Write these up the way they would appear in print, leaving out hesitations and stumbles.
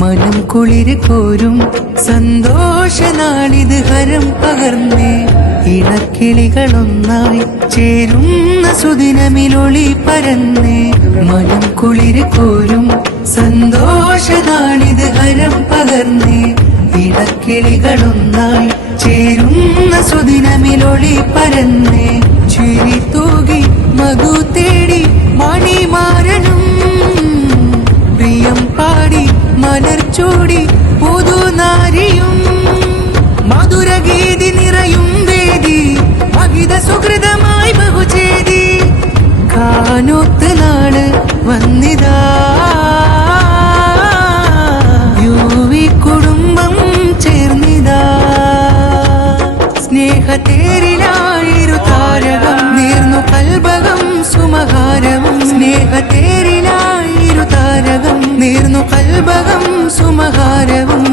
മനം കുളിര് കോരും സന്തോഷനാളിത് ഹരം പകർന്നേ. ഇണക്കിളികളൊന്നായി ചേരുന്ന സുദിനമിലൊളി പരന്നേ. മനം കുളിര് കോരും സന്തോഷനാളിത് ഹരം പകർന്നേ. ഇണക്കിളികളൊന്നായി ചേരുന്ന സുദിനമിലൊളി പരന്നേ. ചിരി തൂകി മധു തേടി മണിമാരനും പ്രിയം പാടി മലർച്ചൂടി പുതുനാരിയും. മധുരഗീതി നിറയും വേദി മഹിത സുഹൃതമായി ബഹുചേതി. കാനൊത്ത് നാള് വന്നിതാ യുവി കുടുംബം ചേർന്നിതാ. സ്നേഹത്തേരിലായിരു താരകം നേർന്നു കൽബകം സുമഹാരവും. സ്നേഹത്തേരിലായിരു താരകം നേർന്നു കൽബകം സുമഹാരവും.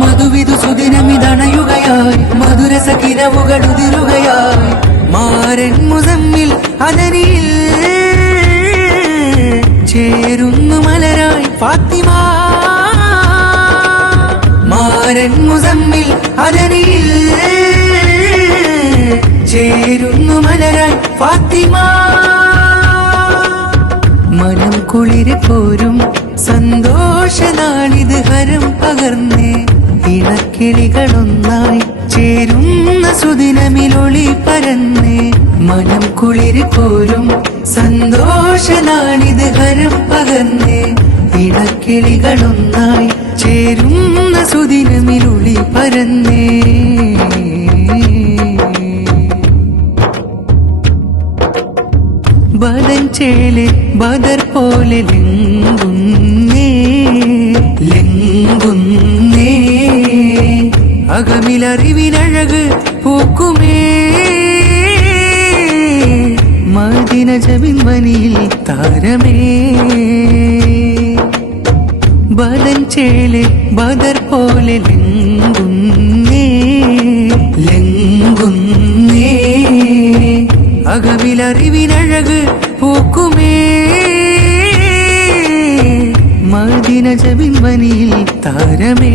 മധുവിധു സുദിനമിതണയുകയായി മധുരസകിരവുകളുതിരുകയായി. മാരൻ മുസമ്മിൽ അതനിൽ ചേരുന്നു മലരായി ഫാത്തിമ. മാരൻ മുസമ്മിൽ അതനിൽ ചേരുന്നു മലരായി ഫാത്തിമ. മനം കുളിര് കോരും സന്തോഷനാളിത് ഹരം പകർന്നേ. ഇണക്കിളികളൊന്നായി ചേരുന്ന സുദിനമിലൊളി പരന്നേ. മനം കുളിര് കോരും സന്തോഷനാളിത് ഹരം പകർന്നേ. ഇണക്കിളികളൊന്നായി ചേരുന്ന സുദിനമിലൊളി പരന്നേ. ബദൻ ചേലെ ബദർ പോലെ ലെങ്കുന്നേ ലെങ്കുന്നേ. അകമിലറിവിനഴക് പൂക്കുമേ മദീന ജബിൻ വനിയിൽ താരമേ. ബദൻ ചേലെ ബദർ പോലെ ലെങ്കുന്നേ ലെങ്കുന്നേ. അകമിലറിവിനഴക് പൂക്കുമേ മദീന ജബിൻ വനിയിൽ താരമേ.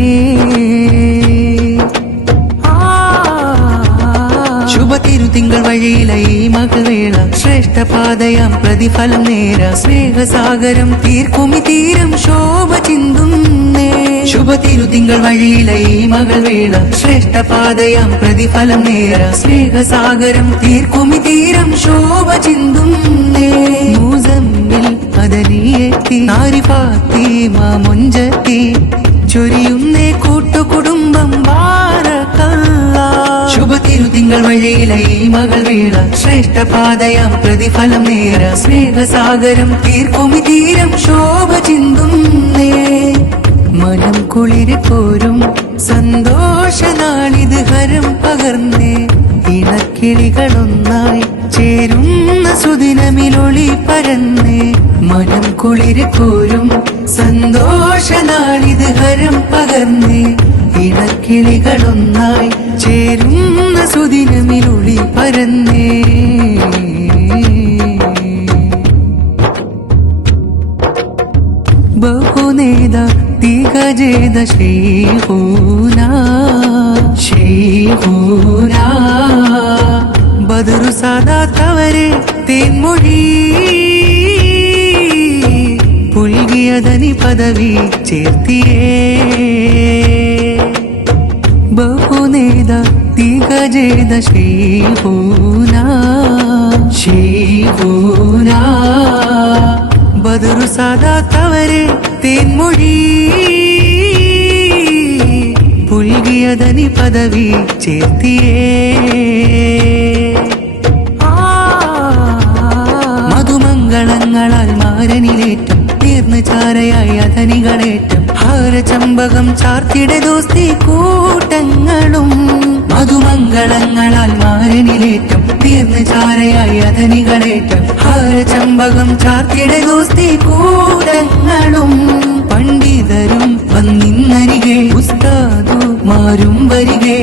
ശുഭതിരുതിങ്കൾ വഴിയിലായി മകവേള ശ്രേഷ്ഠപാതയാം പ്രതിഫലം നേര. സ്നേഹസാഗരം തീർക്കുമി തീരം ശോഭ ചിന്തുന്നേ. ശുഭതിരുതിങ്കൾ വഴിയിലായി മകവേള ശ്രേഷ്ഠപാതയാം പ്രതിഫലം നേര. സ്നേഹസാഗരം തീർക്കുമി തീരം ശോഭ ചിന്തുന്നേ. മുസമ്മിൽ അതനിയെത്തി നാരി ഫാത്തിമ മുഞ്ചത്തി ചൊരിയുന്നേ കൂട്ടുകുടുംബം ബാരക്കല്ലാ. ശുഭതിരുതിങ്കൾ വഴിയിലായി മകൾ വീള ശ്രേഷ്ഠപാതയാം പ്രതിഫലം നേര. സ്നേഹസാഗരം തീർക്കുമി തീരം ശോഭ ചിന്തുന്നേ. മനം കുളിര് കോരും സന്തോഷനാളിത് ഹരം പകർന്നേ. ഇണക്കിളികളൊന്നായി ചേരുന്ന സുദിനമിലൊളി പരന്നേ. മനം കുളിര് കോരും സന്തോഷനാളിത് ഹരം പകർന്നേ. ഇണക്കിളികളൊന്നായി ചേരുന്ന സുദിനമിലൊളി പരന്നേ. ബഹുനേത തികജേത ശൈഖൂനാ ശൈഖൂനാ. ബദറു സാദാത്തവരെ തേൻമൊഴി പുൽകിയതനി പദവി ചേർത്തിയേ. ബഹുനേത തികജേത ശൈഖൂനാ ശൈഖൂനാ. ബദറു സാദാത്തവരെ തേൻമൊഴി പുൽകിയതനി പദവി ചേർത്തിയേ. മധുമംഗളങ്ങളാൽ മാരനിലേറ്റം തീർന്ന ചാരയായി അധനികളേറ്റം. ഹാരചമ്പകം ചാർത്തിടെ ദോസ്തി കൂട്ടങ്ങളും. മധുമംഗളങ്ങളാൽ മാരനിലേറ്റം തീർന്ന ചാരയായി അധനികളേറ്റം. ഹാരചമ്പകം ചാർത്തിടെ ദോസ്തി കൂട്ടങ്ങളും. പണ്ഡിതരും വന്നിന്നരികെ ഉസ്താദുമാരും വരികെ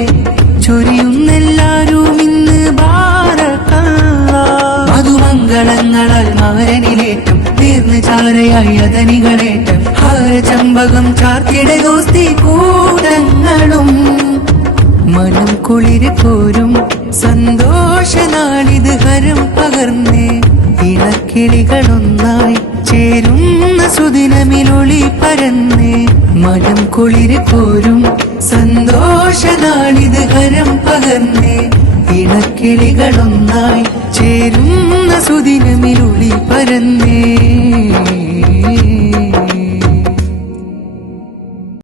ചൊരിയുന്നെല്ലാരും ഇന്ന് ബാരക്കല്ലാ. മാരനിലേറ്റം തീർന്ന് ചാരയായി അതനികളേറ്റം ഹാരചമ്പകം ചാർത്തിട ദോസ്തി കൂട്ടങ്ങളും മനം കുളിര് കോരും സന്തോഷനാളിത് ഹരം പകർന്നേ ഇണക്കിളികളൊന്നായി ചേരുന്ന സുദിനമിലൊളി പരന്നേ മനം കുളിര് കോരും സന്തോഷനാളിത് ഹരം പകർന്നേ ഇണക്കിളികളൊന്നായി ചേരുന്ന സുദിനമിലൊളി പരന്നേ